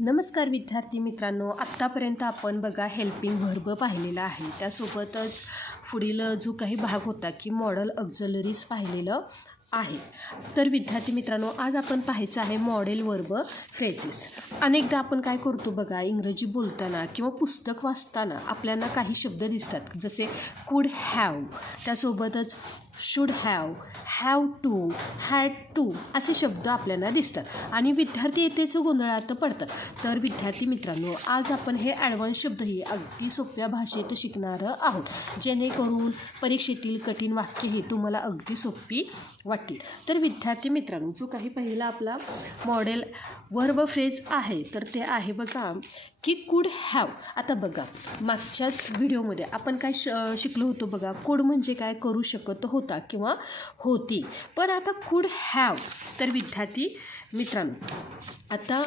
नमस्कार विद्यार्थी मित्रांनो, आत्तापर्यंत आपण बघा हेल्पिंग व्हर्ब पाहिलेला आहे. त्यासोबतच पुढील जो काही भाग होता की मॉडेल ऑक्झिलरीज पाहिलेलं आहे. तर विद्यार्थी मित्रांनो, आज आपण पाहायचं आहे मॉडेल व्हर्ब फ्रेजेस. अनेकदा आपण काय करतो बघा, इंग्रजी बोलताना किंवा पुस्तक वाचताना आपल्याला काही शब्द दिसतात, जसे कुड हॅव, त्यासोबतच should have, have to, had to असे शब्द आपल्याला दिसतात आणि विद्यार्थी येथेच गोंधळात पडतात. तर विद्यार्थी मित्रांनो, आज आपण हे ॲडव्हान्स शब्दही अगदी सोप्या भाषेत शिकणार आहोत, जेणेकरून परीक्षेतील कठीण वाक्य ही तुम्हाला अगदी सोपी वाटतील. तर विद्यार्थी मित्रांनो, जो काही पहिला आपला मॉडेल व्हर्ब फ्रेज आहे तर ते आहे बघा की कुड हॅव. आता बघा, मागच्याच व्हिडिओमध्ये आपण काय शिकलो होतो बघा, कुड म्हणजे काय, करू शकत होता किंवा होती. पण आता कुड हॅव, तर विद्यार्थी मित्रांनो, आता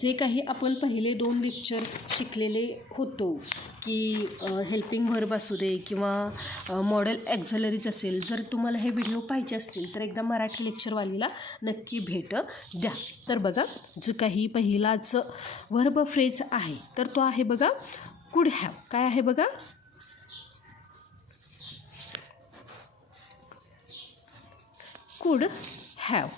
जे काही आपण पहिले 2 लेक्चर शिकलेले होतो की हेल्पिंग व्हर्ब असू दे किंवा मॉडेल ऑक्झिलरीज असेल, जर तुम्हाला हे व्हिडिओ पाहिजे असतील तर एकदा मराठी लेक्चरवालीला नक्की भेट द्या. तर बघा, जो काही पहिलाच व्हर्ब फ्रेज आहे तर तो आहे बघा कुड हॅव. काय आहे बघा, कुड हॅव.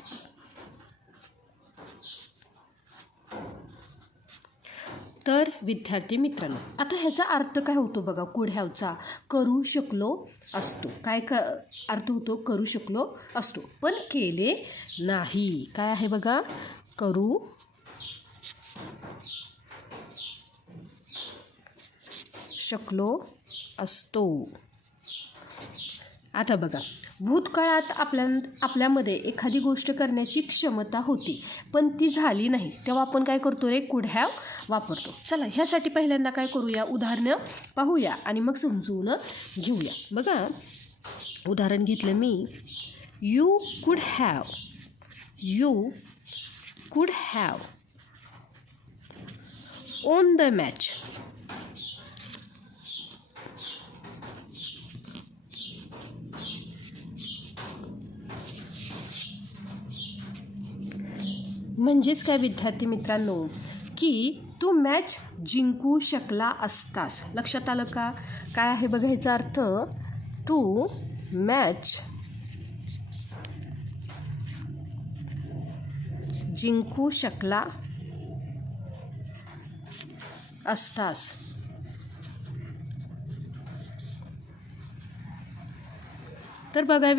तर विद्यार्थी मित्रांनो, आता ह्याचा अर्थ काय होतो बघा, कुड हॅवचा करू शकलो असतो. काय अर्थ होतो, करू शकलो असतो पण केले नाही. काय आहे बघा, करू शकलो असतो. आता बघा, भूतकाळात आपल्यामध्ये एखादी गोष्ट करण्याची क्षमता होती पण ती झाली नाही, तेव्हा आपण काय करतो रे, कुड हॅव वापरतो. चला, ह्यासाठी पहिल्यांदा काय करूया, उदाहरणं पाहूया आणि मग समजून घेऊया. बघा, उदाहरण घेतलं मी, यू कुड हॅव, यू कुड हॅव ओन द मॅच. म्हणजेच काय विद्यार्थी मित्रांनो, की तू मॅच जिंकू शकला असतास. लक्षात आलं का? काय आहे बघा ह्याचा अर्थ, तू मॅच जिंकू शकला असतास. तर बघा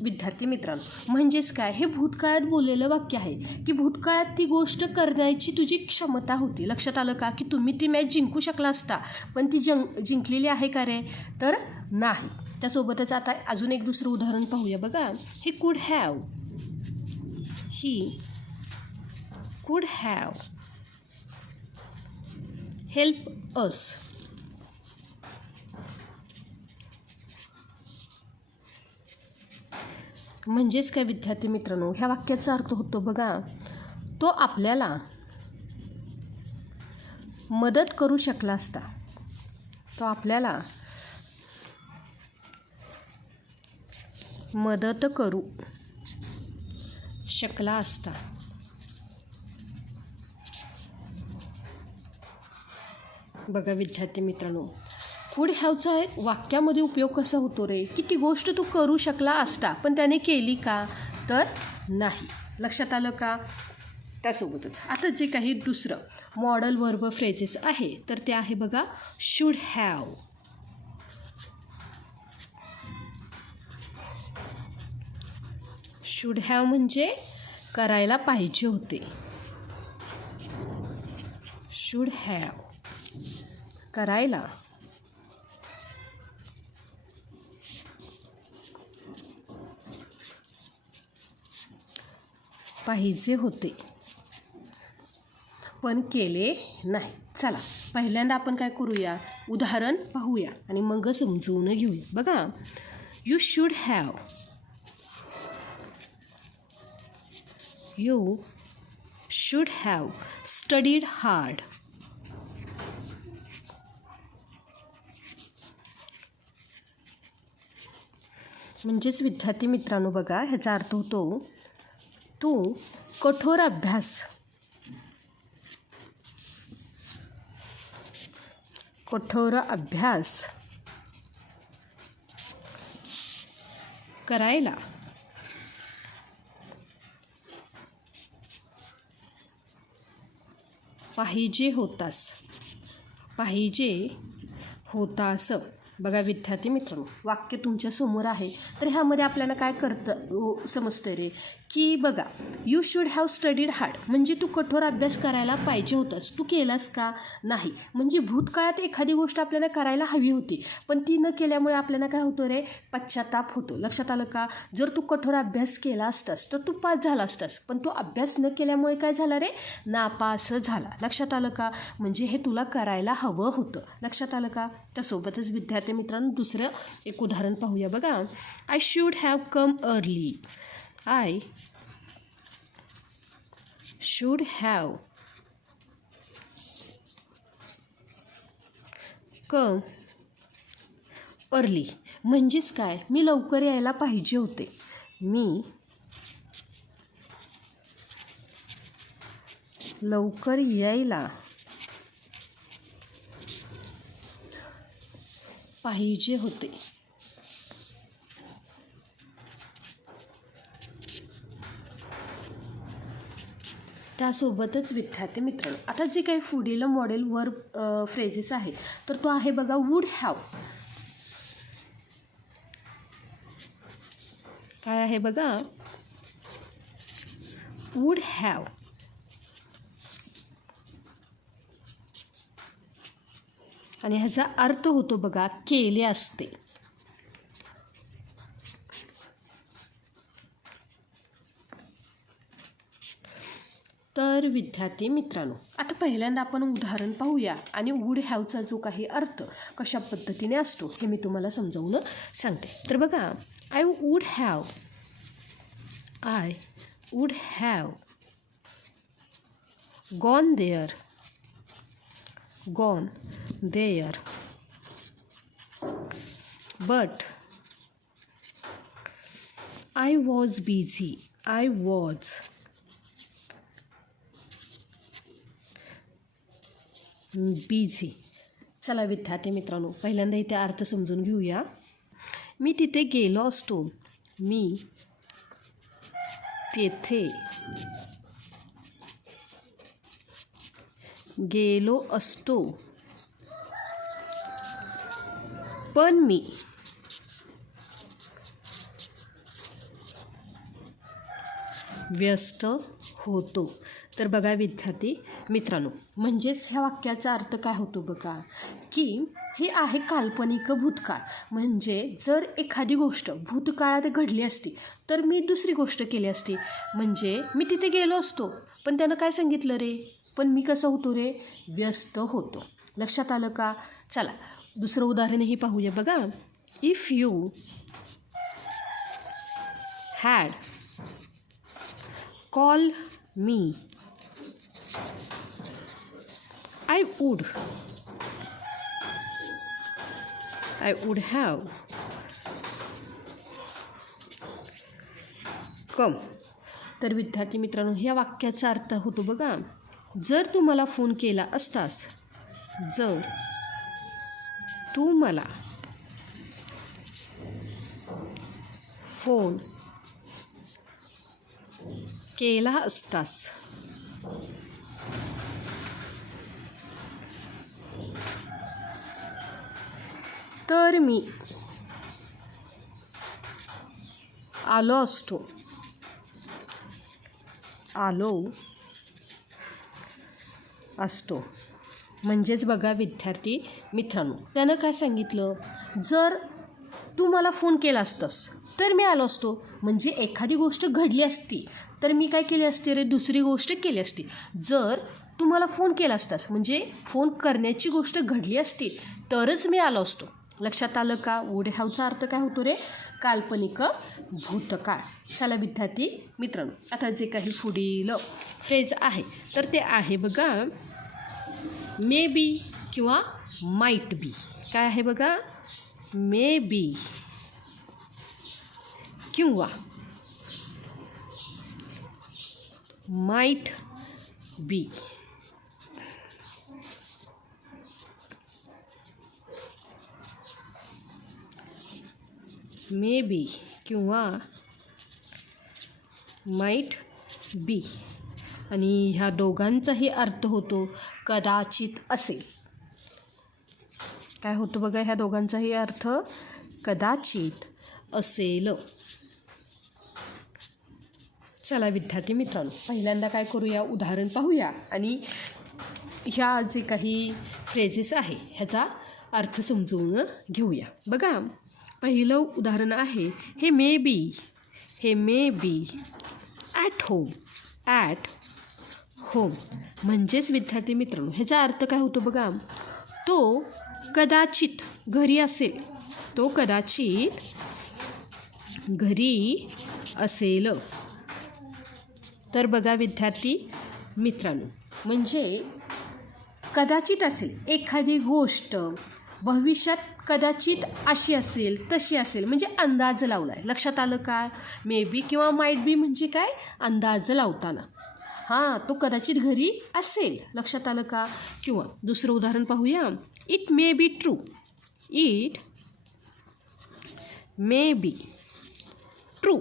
विद्यार्थी मित्रांनो, म्हणजेच काय, हे भूतकाळात बोललेलं वाक्य आहे की भूतकाळात ती गोष्ट करण्याची तुझी क्षमता होती. लक्षात आलं का, की तुम्ही ती मॅच जिंकू शकला असता पण ती जिंकलेली आहे का रे, तर नाही. त्यासोबतच आता अजून एक दुसरं उदाहरण पाहूया. बघा, he could have, he could have help us. म्हणजेच काय विद्यार्थी मित्रांनो, ह्या वाक्याचा अर्थ होतो बघा, तो आपल्याला मदत करू शकला असता, तो आपल्याला मदत करू शकला असता. बघा विद्यार्थी मित्रांनो, कुड हॅवचा वाक्यामध्ये उपयोग कसा होतो रे, की ती गोष्ट तू करू शकला असता पण त्याने केली का, तर नाही. लक्षात आलं का? त्यासोबतच आता जे काही दुसरं मॉडेल व्हर्ब फ्रेजेस आहे तर ते आहे बघा शुड हॅव. शुड हॅव म्हणजे करायला पाहिजे होते. शुड हॅव करायला पाहिजे होते पण केले नाही. चला, पहिल्यांदा आपण काय करूया, उदाहरण पाहूया आणि मग समजून घेऊया. बघा, you should have, you should have studied hard. म्हणजेच विद्यार्थी मित्रांनो, बघा ह्याचा अर्थ होतो, तू कठोर अभ्यास कठोर अभ्यास करायला पाहिजे होतास. बघा विद्यार्थी मित्रांनो, वाक्य तुमच्या समोर आहे. तर ह्यामध्ये आपल्याला काय समजतं रे, की बघा you should have studied hard, म्हणजे तू कठोर अभ्यास करायला पाहिजे होतास. तू केलास का? नाही. म्हणजे भूतकाळात एखादी गोष्ट आपल्याला करायला हवी होती, पण ती न केल्यामुळे आपल्याला काय होतं रे, पश्चाताप होतो. लक्षात आलं का? जर तू कठोर अभ्यास केला असतास तर तू पास झाला असतास, पण तू अभ्यास न केल्यामुळे काय झाला रे, नापास झाला. लक्षात आलं का? म्हणजे हे तुला करायला हवं होतं. लक्षात आलं का? त्यासोबतच विद्यार्थी मित्रांनो, दुसरं एक उदाहरण पाहूया. बघा, I should have come early. I should have come early, म्हणजेच काय, मी लवकर यायला पाहिजे होते. मी लवकर यायला पाहिजे होते. त्यासोबतच विद्यार्थी मित्रांनो, आता जे काही पुढील मॉडेल वर्ब फ्रेजेस आहेत, तर तो आहे बघा वूड हॅव. काय आहे बघा, वूड हॅव. आणि ह्याचा अर्थ होतो बघा केले असते. तर विद्यार्थी मित्रांनो, आता पहिल्यांदा आपण उदाहरण पाहूया आणि वूड हॅवचा जो काही अर्थ कशा पद्धतीने असतो हे मी तुम्हाला समजावून सांगते. तर बघा, I would have gone there but I was busy. चला विद्यार्थी मित्रांनो, पहिल्यांदा इथे अर्थ समजून घेऊया. मी तिथे गेलो असतो. मी तेथे गेलो असतो, पण मी व्यस्त होतो. तर बघा विद्यार्थी मित्रांनो, म्हणजेच ह्या वाक्याचा अर्थ काय होतो बघा, की हे आहे काल्पनिक भूतकाळ. म्हणजे जर एखादी गोष्ट भूतकाळात घडली असती तर मी दुसरी गोष्ट केली असती. म्हणजे मी तिथे गेलो असतो, पण त्यानं काय सांगितलं रे, पण मी कसं होतो रे, व्यस्त होतो. लक्षात आलं का? चला दुसरं उदाहरणही पाहूया. बघा, if you had call me I would have come. तर विद्यार्थी मित्रांनो, ह्या वाक्याचा अर्थ होतो बघा, जर तू मला फोन केला असतास, जर तू मला फोन केला असतास, तर मी आलो असतो. म्हणजेच बघा विद्यार्थी मित्रांनो, त्यानं काय सांगितलं, जर तू मला फोन केला असतास तर मी आलो असतो. म्हणजे एखादी गोष्ट घडली असती तर मी काय केली असते रे, दुसरी गोष्ट केली असती. जर तू मला फोन केला असतास म्हणजे फोन करण्याची गोष्ट घडली असती तरच मी आलो असतो. लक्षात आलं का? वूड हॅवचा अर्थ काय होतो रे, काल्पनिक भूतकाळ. चला विद्यार्थी मित्रांनो, आता जे काही पुढील फ्रेज आहे तर ते आहे बघा मे बी किंवा माईट बी. काय आहे बघा, मे बी किंवा माईट बी. मे बी किंवा माईट बी, आणि ह्या दोघांचाही अर्थ होतो कदाचित असेल. काय होतो बघा ह्या दोघांचाही अर्थ कदाचित असेल. चला विद्यार्थी मित्रांनो, पहिल्यांदा काय करूया, उदाहरण पाहूया आणि ह्या जे काही फ्रेजेस आहे ह्याचा अर्थ समजून घेऊया. बघा पहिलं उदाहरण आहे हे मे बी ॲट होम. म्हणजेच विद्यार्थी मित्रांनो ह्याचा अर्थ काय होतो बघा, तो कदाचित घरी असेल, तो कदाचित घरी असेल. तर बघा विद्यार्थी मित्रांनो, म्हणजे कदाचित असेल एखादी गोष्ट भविष्यात कदाचित अशी असेल तशी असेल, म्हणजे अंदाज लावला आहे. लक्षात आलं काय? मे बी किंवा माईट बी म्हणजे काय, अंदाज लावताना. हां, तो कदाचित घरी असेल. लक्षात आलं का? किंवा दुसरं उदाहरण पाहूया, it may be true. It may be true.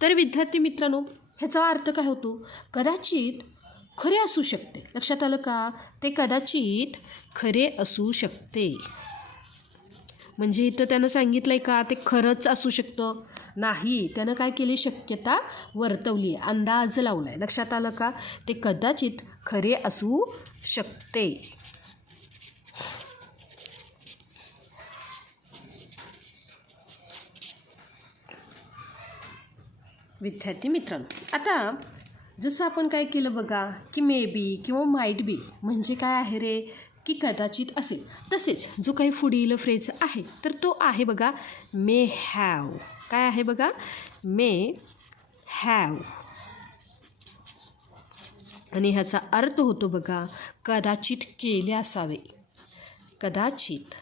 तर विद्यार्थी मित्रांनो ह्याचा अर्थ काय होतो, कदाचित खरे असू शकते. लक्षात आलं का? ते कदाचित खरे असू शकते. म्हणजे इथं त्यानं सांगितलं आहे का ते खरंच असू शकतं? नाही, त्यानं काय केली, शक्यता वर्तवली आहे, अंदाज लावला आहे. लक्षात आलं का? ते कदाचित खरे असू शकते. विद्यार्थी मित्रांनो, आता जसं आपण काय केलं बघा की मे बी किंवा माईट बी म्हणजे काय आहे रे, की कदाचित असेल. तसेच जो काही पुढील फ्रेज आहे तर तो आहे बघा मे हॅव. काय आहे बघा, मे हॅव. आणि ह्याचा अर्थ होतो बघा कदाचित केले असावे. कदाचित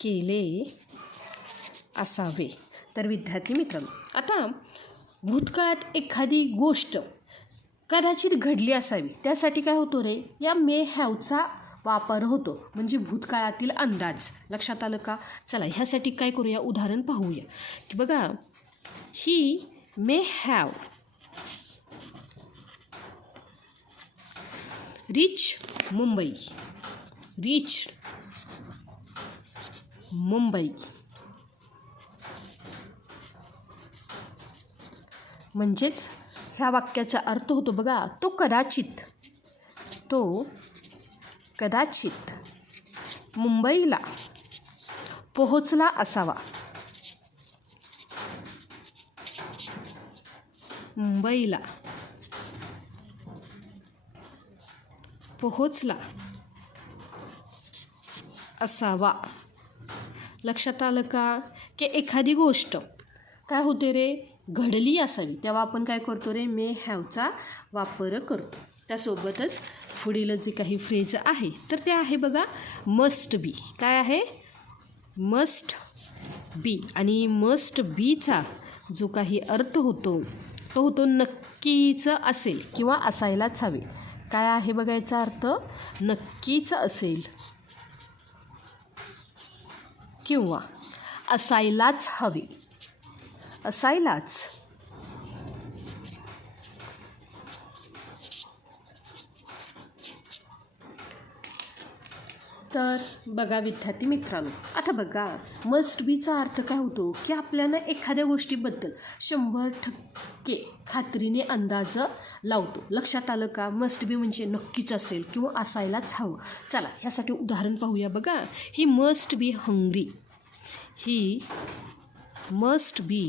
केले असावे. तर विद्यार्थी मित्रांनो, आता भूतकाळात एखादी गोष्ट कदाचित घडली असावी त्यासाठी काय होतो रे, या मे हॅवचा वापर होतो, म्हणजे भूतकाळातील अंदाज. लक्षात आलं का? चला ह्यासाठी काय करूया, उदाहरण पाहूया की बघा he may have reach Mumbai. Reach Mumbai म्हणजेच ह्या वाक्याचा अर्थ होतो बघा तो कदाचित मुंबईला पोहोचला असावा. मुंबईला पोहोचला असावा. लक्षात आलं का? की एखादी गोष्ट काय होते रे, घडली असावी, तेव्हा आपण काय करतो रे, मे हॅवचा वापर करतो. त्यासोबतच पुढील जे काही फ्रेज आहे तर ते आहे बघा मस्ट बी. काय आहे, मस्ट बी. आणि मस्ट बीचा जो काही अर्थ होतो तो होतो नक्कीच असेल किंवा असायलाच हवे. काय आहे बघायचा अर्थ, नक्कीच असेल किंवा असायलाच हवे. असायलाच. तर बघा विद्यार्थी मित्रांनो, आता बघा मस्ट बीचा अर्थ काय होतो की आपल्याला एखाद्या गोष्टीबद्दल 100% खात्रीने अंदाज लावतो. लक्षात आलं का? मस्ट बी म्हणजे नक्कीच असेल किंवा असायलाच हवं. चला ह्यासाठी उदाहरण पाहूया. बघा he must be hungry. He must be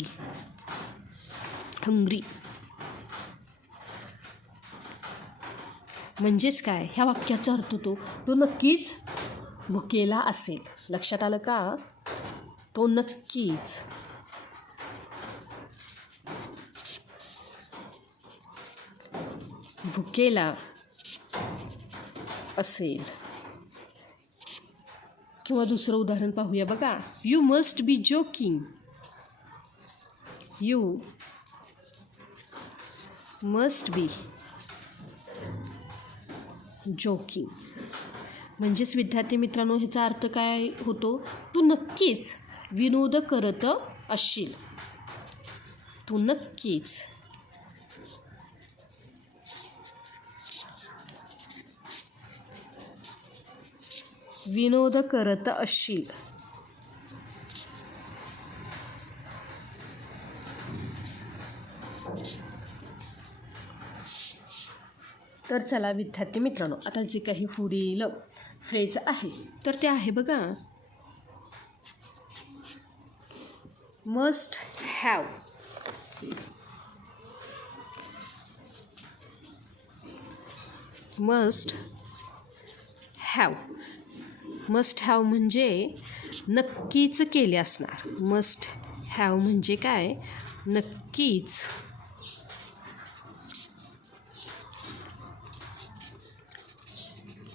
hungry म्हणजेच काय, ह्या वाक्याचा अर्थ होतो तो नक्कीच भुकेला असेल. लक्षात आलं का? तो नक्कीच भुकेला असेल. किंवा दुसरं उदाहरण पाहूया. बघा you must be joking. You must be joking म्हणजेच विद्यार्थी मित्रांनो ह्याचा अर्थ काय होतो, तू नक्कीच विनोद करत असशील. तू नक्कीच विनोद करत असशील. तर चला विद्यार्थी मित्रांनो, आता जे काही पुढील फ्रेज आहे तर ते आहे बघा, must have. Must have. Must have म्हणजे नक्कीच केले असणार. मस्ट हॅव म्हणजे काय, नक्कीच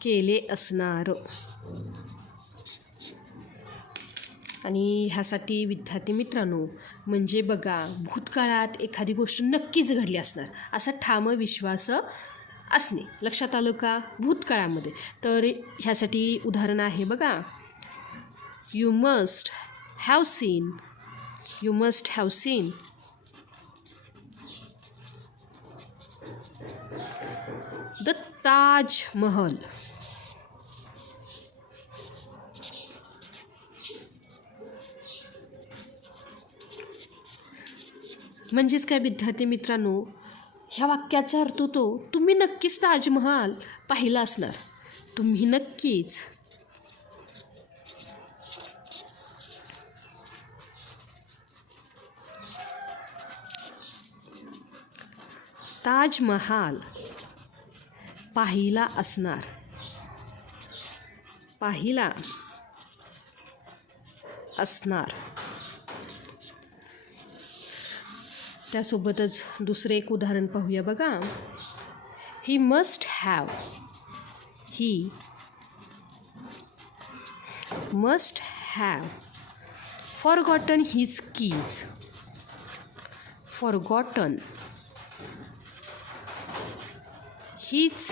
केले असणार. आणि ह्यासाठी विद्यार्थी मित्रांनो म्हणजे बघा, भूतकाळात एखादी गोष्ट नक्कीच घडली असणार असा ठाम विश्वास असणे. लक्षात आलं का, भूतकाळामध्ये. तर ह्यासाठी उदाहरण आहे बघा, you must have seen. You must have seen the Taj Mahal. म्हणजेच काय विद्यार्थी मित्रांनो, ह्या वाक्याचा अर्थ होतो, तुम्ही नक्कीच ताजमहाल पाहिला असणार. तुम्ही नक्कीच ताजमहाल पाहिला असणार. पाहिला असणार. त्यासोबतच दुसरे एक उदाहरण पाहूया बघा, he must have. He must have forgotten his keys. Forgotten his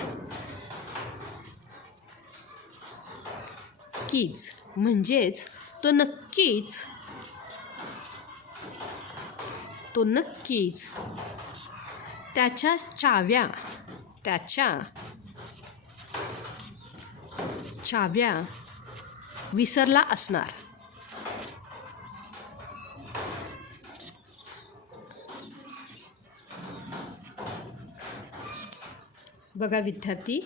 keys म्हणजेच तो नक्कीच त्याच्या चाव्या विसरला असणार. बघा विद्यार्थी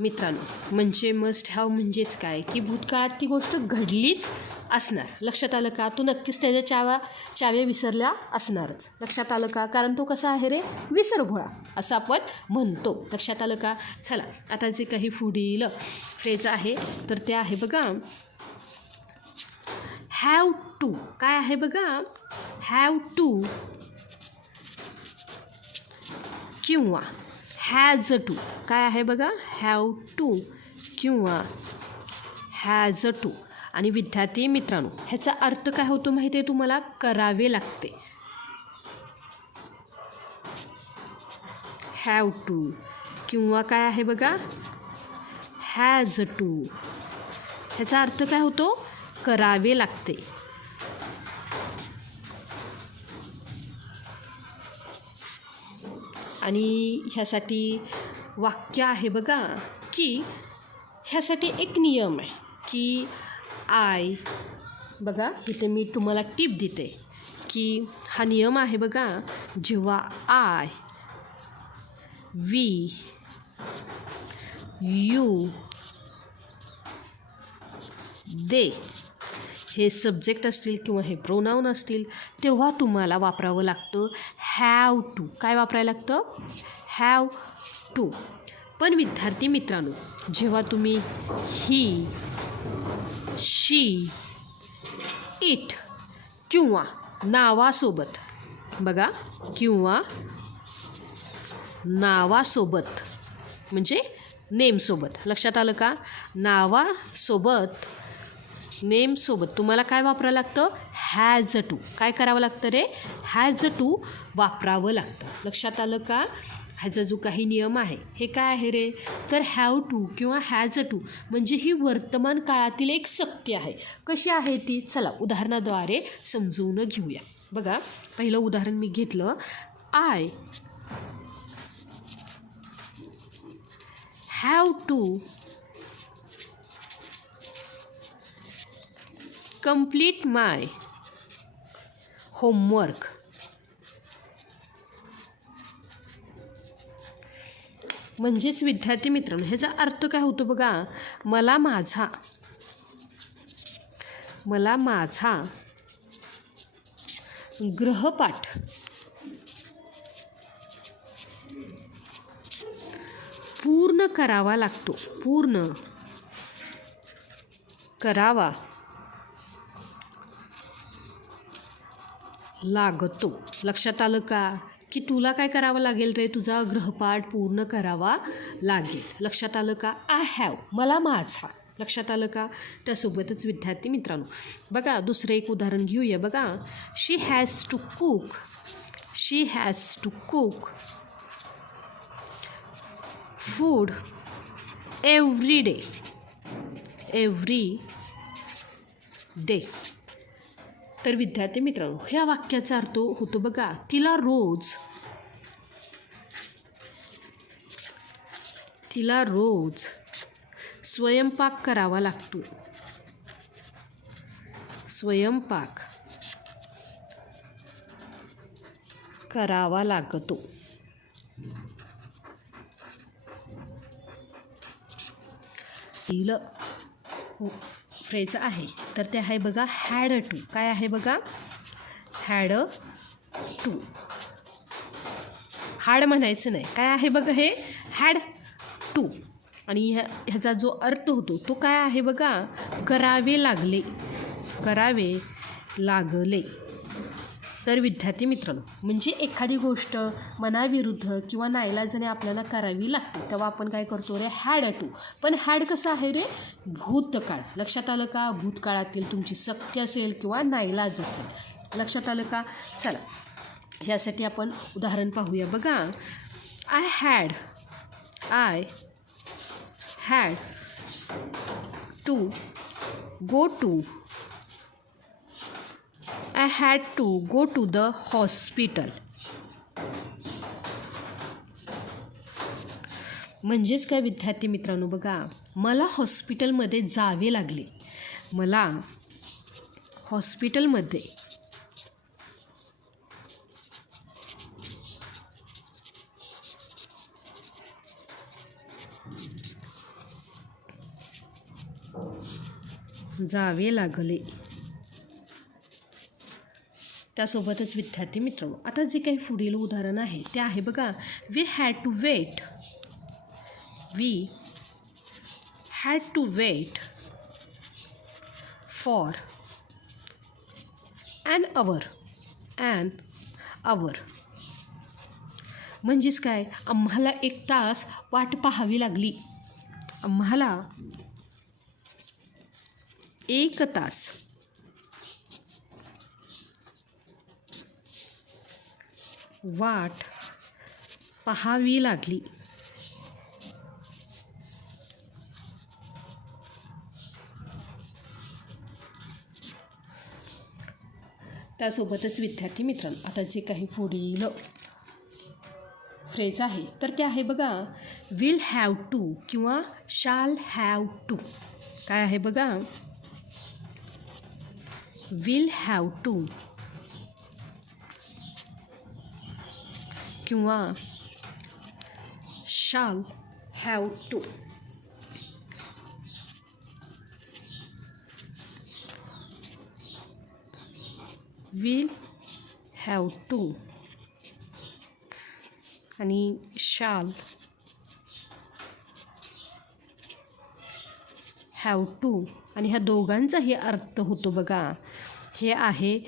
मित्रांनो, म्हणजे मस्ट हॅव म्हणजेच काय की भूतकाळात ती गोष्ट घडलीच असणार. लक्षात आलं का, तो नक्कीच त्याच्या चाव्या विसरल्या असणारच. लक्षात आलं का, कारण तो कसा आहे रे, विसरभोळा असं आपण म्हणतो. लक्षात आलं का. चला आता जे काही पुढील फ्रेज आहे तर ते आहे बघा, हॅव टू. काय आहे बघा, हॅव टू किंवा हॅज टू. काय आहे बघा, हॅव टू किंवा हॅज टू. आणि विद्यार्थी मित्रांनो ह्याचा अर्थ काय होतो माहिती आहे तुम्हाला, करावे लागते. हॅव टू किंवा काय आहे बघा, हॅज टू. ह्याचा अर्थ काय होतो, करावे लागते. आणि ह्यासाठी वाक्य आहे बघा, की ह्यासाठी एक नियम आहे की बघा इथे मी तुम्हाला टिप देते की हा नियम आहे बघा, जेव्हा वी, यू, दे हे सब्जेक्ट असतील किंवा हे प्रोनाऊन असतील तेव्हा तुम्हाला वापरावं लागतं हॅव टू. काय वापरायला लागतं, हॅव टू. पण विद्यार्थी मित्रांनो जेव्हा तुम्ही ही, शी, इट किंवा नावासोबत बघा, किंवा नावासोबत म्हणजे नेमसोबत. लक्षात आलं का, नावासोबत नेमसोबत तुम्हाला काय वापरावं लागतं, हॅज टू. काय करावं लागतं रे, हॅज टू वापरावं लागतं. लक्षात आलं का. ह्याचा जो काही नियम आहे हे काय आहे रे, तर हॅव टू किंवा हॅज टू म्हणजे ही वर्तमान काळातील एक सक्ती आहे. कशी आहे ती, चला उदाहरणाद्वारे समजून घेऊया. बघा, पहिलं उदाहरण मी घेतलं, I have to complete my homework. म्हणजेच विद्यार्थी मित्रांनो, ह्याचा अर्थ काय होतो बघा, मला माझा गृहपाठ पूर्ण करावा लागतो. पूर्ण करावा लागतो. लक्षात आलं का, की तुला काय करावं लागेल रे, तुझा गृहपाठ पूर्ण करावा लागेल. लक्षात आलं का. आय हॅव मला माझा. लक्षात आलं का. त्यासोबतच विद्यार्थी मित्रांनो बघा, दुसरं एक उदाहरण घेऊया. बघा, she has to cook food every day. तर विद्यार्थी मित्रांनो, ह्या वाक्याचा अर्थ होतो बघा, तिला रोज स्वयंपाक करावा लागतो. स्वयंपाक करावा लागतो. फ्रेज आहे तर ते आहे बघा, हॅड टू. काय आहे बघा, हॅड टू. हाड म्हणायचं नाही, काय आहे बघा हे, हॅड टू. आणि ह्याचा जो अर्थ होतो तो काय आहे बघा, करावे लागले. तर विद्यार्थी मित्रांनो, म्हणजे एखादी गोष्ट मनाविरुद्ध किंवा नाईलाजाने आपल्याला करावी लागते तेव्हा आपण काय करतो रे, हॅड टू. पण हॅड कसं आहे रे, भूतकाळ. लक्षात आलं का. भूतकाळातील तुमची सक्ती असेल किंवा नाईलाज असेल. लक्षात आलं का. चला ह्यासाठी आपण उदाहरण पाहूया. बघा, I had to go to the hospital. म्हणजेच काय विद्यार्थी मित्रांनो बघा, मला हॉस्पिटलमध्ये जावे लागले. मला हॉस्पिटलमध्ये जावे लागले. त्यासोबतच विद्यार्थी मित्रांनो, आता जे काही पुढील उदाहरण आहे ते आहे बघा, we had to wait for an hour. म्हणजेच काय, आम्हाला 1 तास वाट पाहावी लागली. आम्हाला 1 तास वाट पाहावी लागली. त्यासोबतच विद्यार्थी मित्रांनो, आता जे काही पुढील फ्रेज आहे तर ते आहे बघा, विल हॅव टू किंवा शाल हॅव टू. काय आहे बघा, विल हॅव टू किंवा shall have to. Will have to आणि शाल हॅव टू. आणि ह्या दोघांचाही अर्थ होतो बघा, हे आहे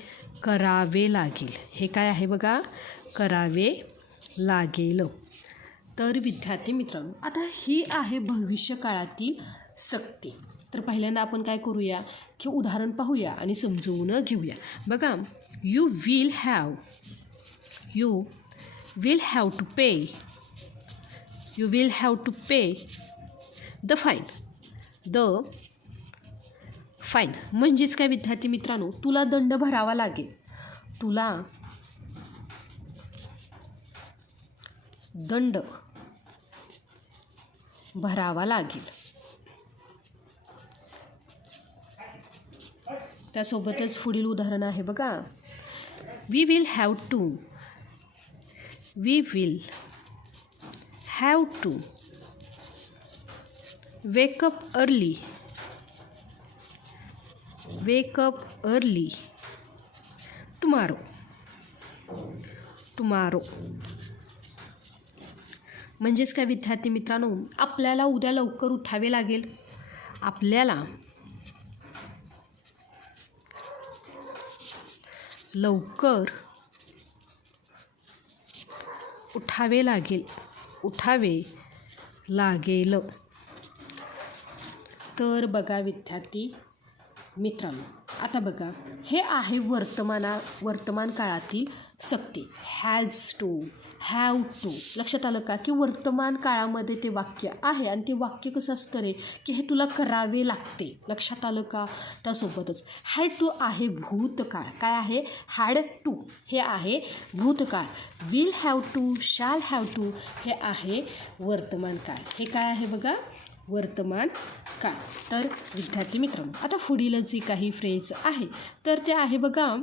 करावे लागेल. हे काय आहे बघा, करावे लागेल. तर विद्यार्थी मित्रांनो, आता ही आहे भविष्यकाळातील सक्ती. तर पहिल्यांदा आपण काय करूया की उदाहरण पाहूया आणि समजवून घेऊया. बघा, you will have to pay, you will have to pay the fine. म्हणजेच काय विद्यार्थी मित्रांनो, तुला दंड भरावा लागेल, तुला दंड भरावा लागेल. त्यासोबतच पुढील उदाहरण आहे बघा, we will have to wake up early tomorrow. म्हणजेच काय विद्यार्थी मित्रांनो, आपल्याला उद्या लवकर उठावे लागेल, आपल्याला लवकर उठावे लागेल. तर बघा विद्यार्थी मित्रांनो, आता बघा, हे आहे वर्तमान काळातील सक्ती, हॅज टू, हॅव टू. लक्षात आलं का की वर्तमान काळामध्ये ते वाक्य आहे आणि ते वाक्य कसं असतं रे की हे तुला करावे लागते. लक्षात आलं का. त्यासोबतच हॅड टू आहे भूतकाळ. काय आहे, हॅड टू हे आहे भूतकाळ. Will have to, shall have to हे आहे वर्तमान काळ. हे काय आहे बघा, वर्तमान काळ. तर विद्यार्थी मित्रांनो, आता पुढील जी काही फ्रेज आहे तर ते आहे बघा,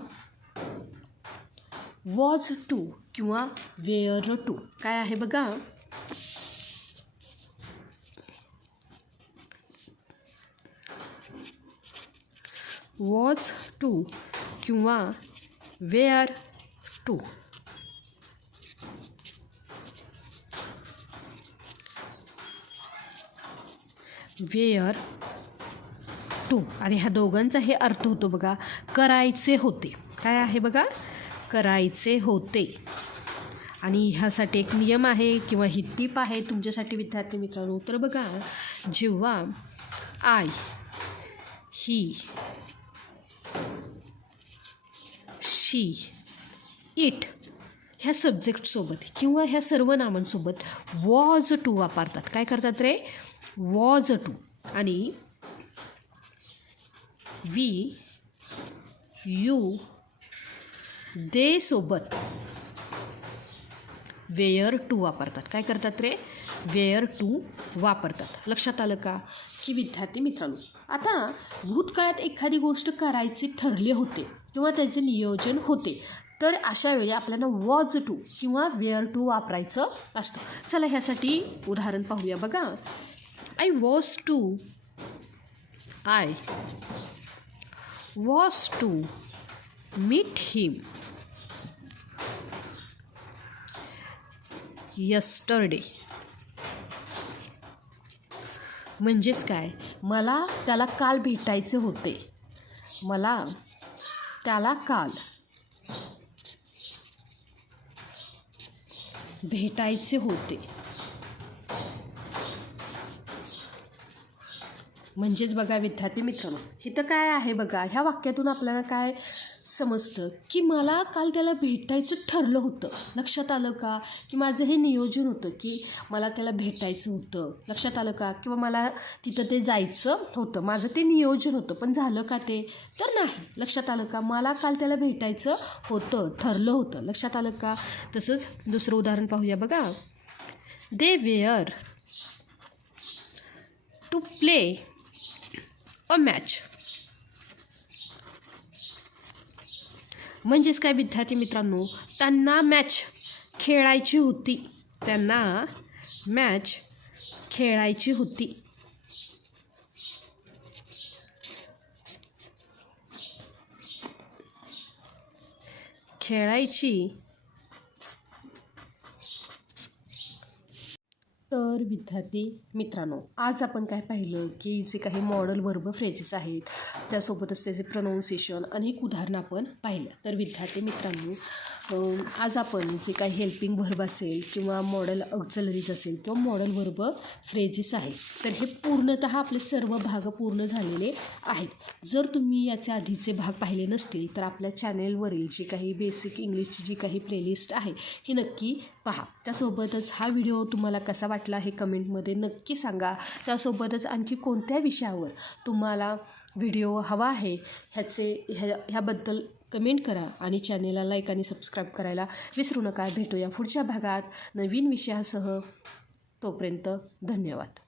वॉज टू किंवा वेअर टू. काय आहे बघा, वॉज टू किंवा वेअर टू. वेअर टू आणि ह्या दोघांचा हे अर्थ होतो बघा, करायचे होते. काय आहे बघा, करायचे होते. आणि ह्यासाठी एक नियम आहे किंवा ही टीप आहे तुमच्यासाठी विद्यार्थी मित्रांनो. तर बघा, जेव्हा आय, ही, शी, इट ह्या सब्जेक्टसोबत किंवा ह्या सर्व नामांसोबत वॉज टू वापरतात. काय करतात रे, वॉज टू. आणि वी, यू, दे सोबत वेअर टू वापरतात. काय करतात रे, वेअर टू वापरतात. लक्षात आलं का की विद्यार्थी मित्रांनो, आता भूतकाळात एखादी गोष्ट करायची ठरले होते किंवा त्याचे नियोजन होते, तर अशा वेळी आपल्याला वॉज टू किंवा वेअर टू वापरायचं असतं. चला ह्यासाठी उदाहरण पाहूया. बघा, I was to meet him yesterday. म्हणजेच काय, मला त्याला काल भेटायचे होते, मला त्याला काल भेटायचे होते. म्हणजेच बघा विद्यार्थी मित्रांनो, इथं काय आहे बघा, ह्या वाक्यातून आपल्याला काय समजतं की मला काल त्याला भेटायचं ठरलं होतं. लक्षात आलं का की माझं हे नियोजन होतं की मला त्याला भेटायचं होतं. लक्षात आलं का, किंवा मला तिथं ते जायचं होतं, माझं ते नियोजन होतं, पण झालं का ते, तर नाही. लक्षात आलं का, मला काल त्याला भेटायचं होतं, ठरलं होतं. लक्षात आलं का. तसंच दुसरं उदाहरण पाहूया. बघा, they were to play a match. म्हणजेच काय विद्यार्थी मित्रांनो, त्यांना मॅच खेळायची होती, त्यांना मॅच खेळायची होती. तर विद्यार्थी मित्रांनो, आज आपण काय पाहिलं की जे काही मॉडल वर्ब फ्रेजेस आहेत त्यासोबतच त्याचे प्रोनाऊन्सिएशन आणि एक उदाहरण आपण पाहिलं. तर विद्यार्थी मित्रांनो, आज आपण जे काही हेल्पिंग व्हर्ब असेल किंवा मॉडल ऑक्झिलरीज असेल किंवा मॉडल व्हर्ब फ्रेजेस आहे, तर हे पूर्णतः आपले सर्व भाग पूर्ण झालेले आहेत. जर तुम्ही याच्या आधीचे भाग पाहिले नसतील तर आपल्या चॅनेलवरील जी काही बेसिक इंग्लिशची जी काही प्लेलिस्ट आहे ही नक्की पहा. त्यासोबतच हा व्हिडिओ तुम्हाला कसा वाटला हे कमेंटमध्ये नक्की सांगा. त्यासोबतच आणखी कोणत्या विषयावर तुम्हाला व्हिडिओ हवा आहे ह्याबद्दल कमेंट करा आणि चॅनेलला लाईक आणि सबस्क्राईब करायला विसरू नका. भेटूया पुढच्या भागात नवीन विषयासह. तोपर्यंत धन्यवाद.